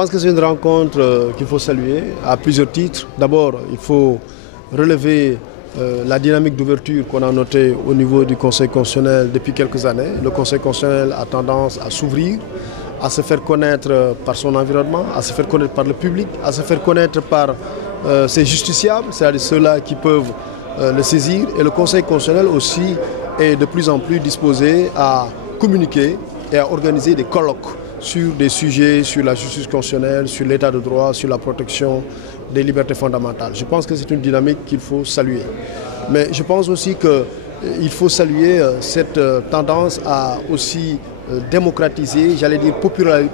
pense que c'est une rencontre qu'il faut saluer à plusieurs titres. D'abord, il faut relever la dynamique d'ouverture qu'on a notée au niveau du Conseil constitutionnel depuis quelques années. Le Conseil constitutionnel a tendance à s'ouvrir, à se faire connaître par son environnement, à se faire connaître par le public, à se faire connaître par ses justiciables, c'est-à-dire ceux-là qui peuvent le saisir. Et le Conseil constitutionnel aussi est de plus en plus disposé à communiquer et à organiser des colloques sur des sujets, sur la justice constitutionnelle, sur l'état de droit, sur la protection des libertés fondamentales. Je pense que c'est une dynamique qu'il faut saluer. Mais je pense aussi qu'il faut saluer cette tendance à aussi démocratiser, j'allais dire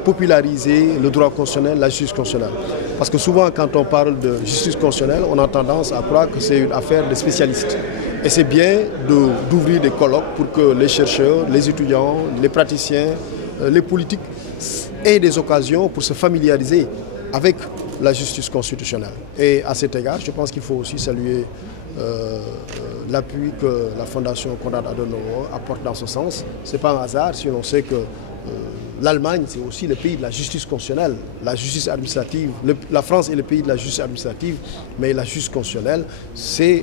populariser le droit constitutionnel, la justice constitutionnelle. Parce que souvent, quand on parle de justice constitutionnelle, on a tendance à croire que c'est une affaire de spécialistes. Et c'est bien d'ouvrir des colloques pour que les chercheurs, les étudiants, les praticiens, les politiques aient des occasions pour se familiariser avec la justice constitutionnelle. Et à cet égard, je pense qu'il faut aussi saluer l'appui que la Fondation Konrad Adenauer apporte dans ce sens. Ce n'est pas un hasard si on sait que l'Allemagne, c'est aussi le pays de la justice constitutionnelle, la justice administrative. La France est le pays de la justice administrative, mais la justice constitutionnelle, c'est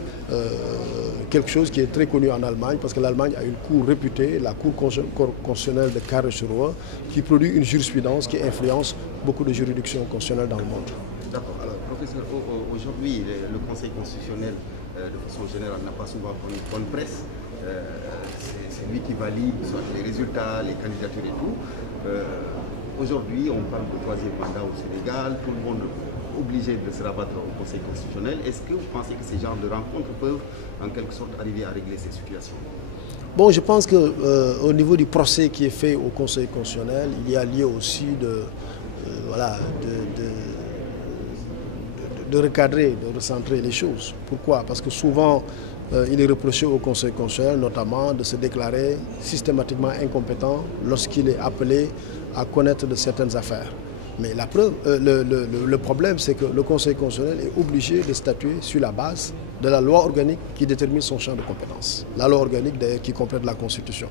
quelque chose qui est très connu en Allemagne, parce que l'Allemagne a une cour réputée, la Cour constitutionnelle de Karlsruhe, qui produit une jurisprudence qui influence beaucoup de juridictions constitutionnelles dans le monde. D'accord. Alors, professeur, aujourd'hui, le Conseil constitutionnel, de façon générale, n'a pas souvent une bonne presse. C'est lui qui valide soit les résultats, les candidatures et tout. Aujourd'hui, on parle de troisième mandat au Sénégal, tout le monde est obligé de se rabattre au Conseil constitutionnel. Est-ce que vous pensez que ces genres de rencontres peuvent en quelque sorte arriver à régler ces situations? Bon, je pense qu'au niveau du procès qui est fait au Conseil constitutionnel, il y a lieu aussi de recadrer, de recentrer les choses. Pourquoi? Parce que souvent, il est reproché au Conseil constitutionnel notamment de se déclarer systématiquement incompétent lorsqu'il est appelé à connaître de certaines affaires. Mais la preuve, le problème, c'est que le Conseil constitutionnel est obligé de statuer sur la base de la loi organique qui détermine son champ de compétences. La loi organique, d'ailleurs, qui complète la Constitution.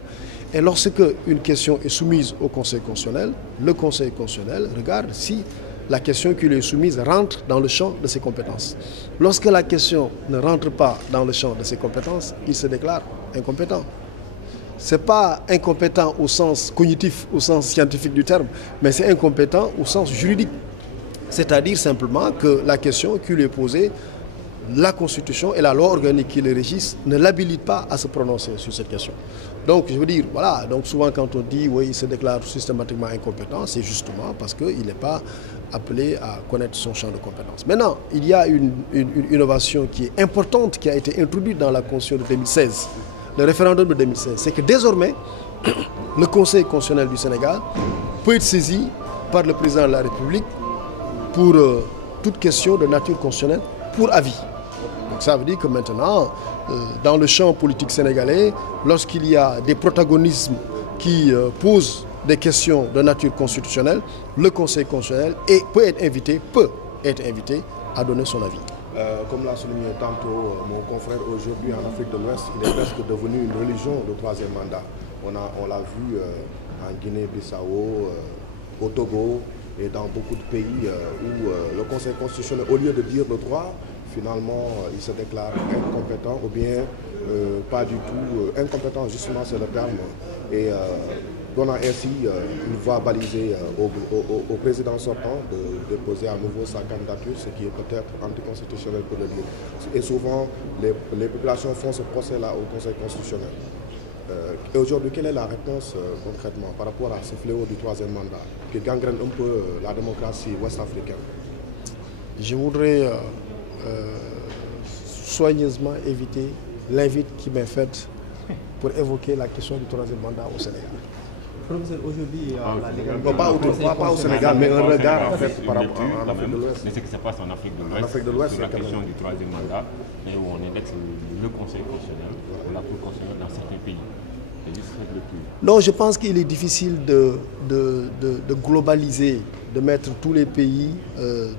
Et lorsque une question est soumise au Conseil constitutionnel, le Conseil constitutionnel regarde si la question qui lui est soumise rentre dans le champ de ses compétences. Lorsque la question ne rentre pas dans le champ de ses compétences, il se déclare incompétent. Ce n'est pas incompétent au sens cognitif, au sens scientifique du terme, mais c'est incompétent au sens juridique. C'est-à-dire simplement que la question qui lui est posée, la Constitution et la loi organique qui les régissent ne l'habilitent pas à se prononcer sur cette question. Donc, je veux dire, voilà, donc souvent quand on dit, oui, il se déclare systématiquement incompétent, c'est justement parce qu'il n'est pas appelé à connaître son champ de compétences. Maintenant, il y a une innovation qui est importante, qui a été introduite dans la Constitution de 2016, le référendum de 2016, c'est que désormais, le Conseil constitutionnel du Sénégal peut être saisi par le président de la République pour toute question de nature constitutionnelle pour avis. Donc ça veut dire que maintenant, dans le champ politique sénégalais, lorsqu'il y a des protagonismes qui posent des questions de nature constitutionnelle, le Conseil constitutionnel peut être invité à donner son avis. Comme l'a souligné tantôt mon confrère, aujourd'hui en Afrique de l'Ouest, il est presque devenu une religion le troisième mandat. On l'a vu en Guinée-Bissau, au Togo et dans beaucoup de pays où le Conseil constitutionnel, au lieu de dire le droit, finalement il se déclare incompétent ou bien pas du tout incompétent, justement c'est le terme, et donnant ainsi une voie balisée au président sortant de déposer à nouveau sa candidature, ce qui est peut-être anticonstitutionnel pour le dire. Et souvent, les populations font ce procès-là au Conseil constitutionnel. Et aujourd'hui, quelle est la réponse concrètement par rapport à ce fléau du troisième mandat qui gangrène un peu la démocratie ouest-africaine? Je voudrais soigneusement éviter l'invite qui m'est faite pour évoquer la question du troisième mandat au Sénégal. Professeur, aujourd'hui, pas au Sénégal, mais un regard en fait par rapport à l'Afrique de l'Ouest. Mais ce qui se passe en Afrique de l'Ouest, sur la question du troisième mandat, et où on indexe le Conseil constitutionnel, la Cour constitutionnelle dans certains pays. Non, je pense qu'il est difficile de globaliser, de mettre tous les pays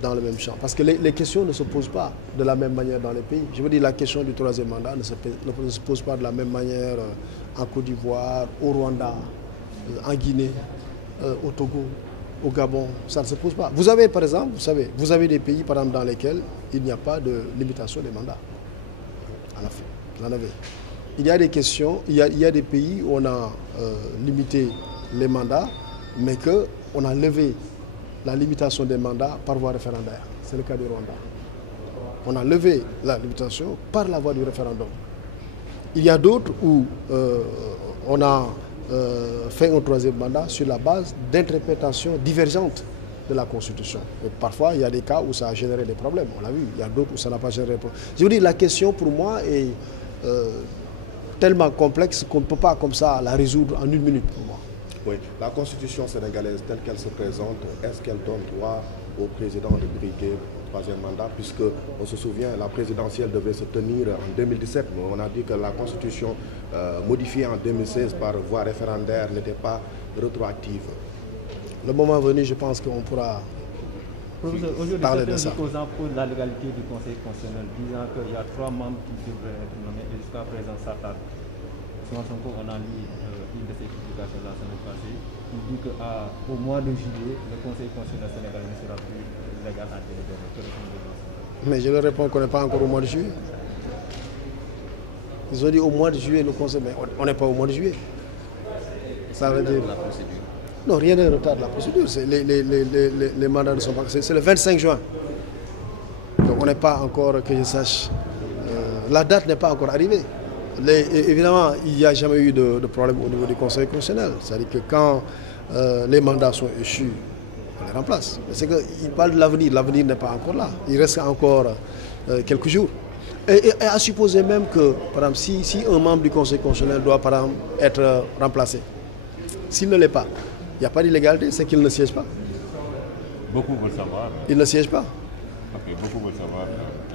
dans le même champ. Parce que les questions ne se posent pas de la même manière dans les pays. Je veux dire, la question du troisième mandat ne se pose pas de la même manière en Côte d'Ivoire, au Rwanda, en Guinée, au Togo. Au Gabon, ça ne se pose pas. Vous avez, par exemple, vous avez des pays, par exemple, dans lesquels il n'y a pas de limitation des mandats. En Afrique, vous en avez. Il y a des questions, il y a des pays où on a limité les mandats, mais qu'on a levé la limitation des mandats par voie référendaire. C'est le cas du Rwanda. On a levé la limitation par la voie du référendum. Il y a d'autres où on a fait un troisième mandat sur la base d'interprétations divergentes de la Constitution. Et parfois, il y a des cas où ça a généré des problèmes. On l'a vu. Il y a d'autres où ça n'a pas généré de problèmes. Je veux dire, la question pour moi est tellement complexe qu'on ne peut pas comme ça la résoudre en une minute pour moi. Oui, la Constitution sénégalaise telle qu'elle se présente, est-ce qu'elle donne droit au président de briguer le troisième mandat, puisque on se souvient, la présidentielle devait se tenir en 2017, mais on a dit que la Constitution modifiée en 2016 par voie référendaire n'était pas rétroactive. Le moment venu, je pense qu'on pourra parler de ça. Opposants pour la légalité du Conseil constitutionnel, disant qu'il y a 3 membres qui devraient être nommés et jusqu'à présent ça tarde. On a lu une de ces publications la semaine passée. Il dit qu'au mois de juillet, le Conseil constitutionnel sénégalais ne sera plus légal à délibérer. Mais je leur réponds qu'on n'est pas encore au mois de juillet. Ils ont dit au mois de juillet, le Conseil, mais on n'est pas au mois de juillet. Ça veut dire... La procédure. Non, rien ne retarde la procédure. Les mandats ne sont pas... C'est le 25 juin. Donc on n'est pas encore, que je sache, la date n'est pas encore arrivée. Évidemment, il n'y a jamais eu de problème au niveau du Conseil constitutionnel. C'est-à-dire que quand les mandats sont échus, on les remplace. C'est qu'il parle de l'avenir. L'avenir n'est pas encore là. Il reste encore quelques jours. Et à supposer même que, par exemple, si un membre du Conseil constitutionnel doit, par exemple, être remplacé, s'il ne l'est pas, il n'y a pas d'illégalité, c'est qu'il ne siège pas. Beaucoup veulent savoir. Il ne siège pas. Okay, beaucoup veulent savoir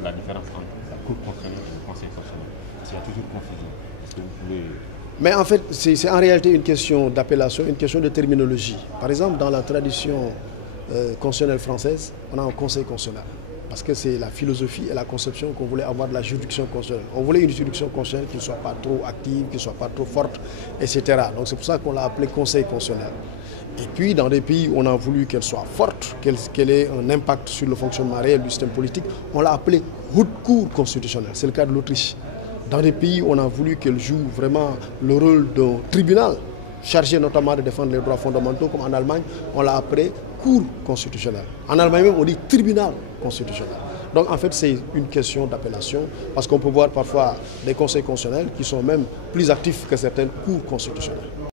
la différence entre la Cour constitutionnelle et le Conseil constitutionnel. Il y a toujours confusion. Est-ce que vous pouvez... Mais en fait, c'est en réalité une question d'appellation, une question de terminologie. Par exemple, dans la tradition constitutionnelle française, on a un Conseil constitutionnel. Parce que c'est la philosophie et la conception qu'on voulait avoir de la juridiction constitutionnelle. On voulait une juridiction constitutionnelle qui ne soit pas trop active, qui ne soit pas trop forte, etc. Donc c'est pour ça qu'on l'a appelé Conseil constitutionnel. Et puis, dans des pays où on a voulu qu'elle soit forte, qu'elle ait un impact sur le fonctionnement réel du système politique, on l'a appelé Haute Cour constitutionnelle. C'est le cas de l'Autriche. Dans des pays où on a voulu qu'elle joue vraiment le rôle d'un tribunal, chargé notamment de défendre les droits fondamentaux, comme en Allemagne, on l'a appelé Cour constitutionnelle. En Allemagne même, on dit tribunal constitutionnel. Donc en fait, c'est une question d'appellation, parce qu'on peut voir parfois des conseils constitutionnels qui sont même plus actifs que certaines cours constitutionnelles.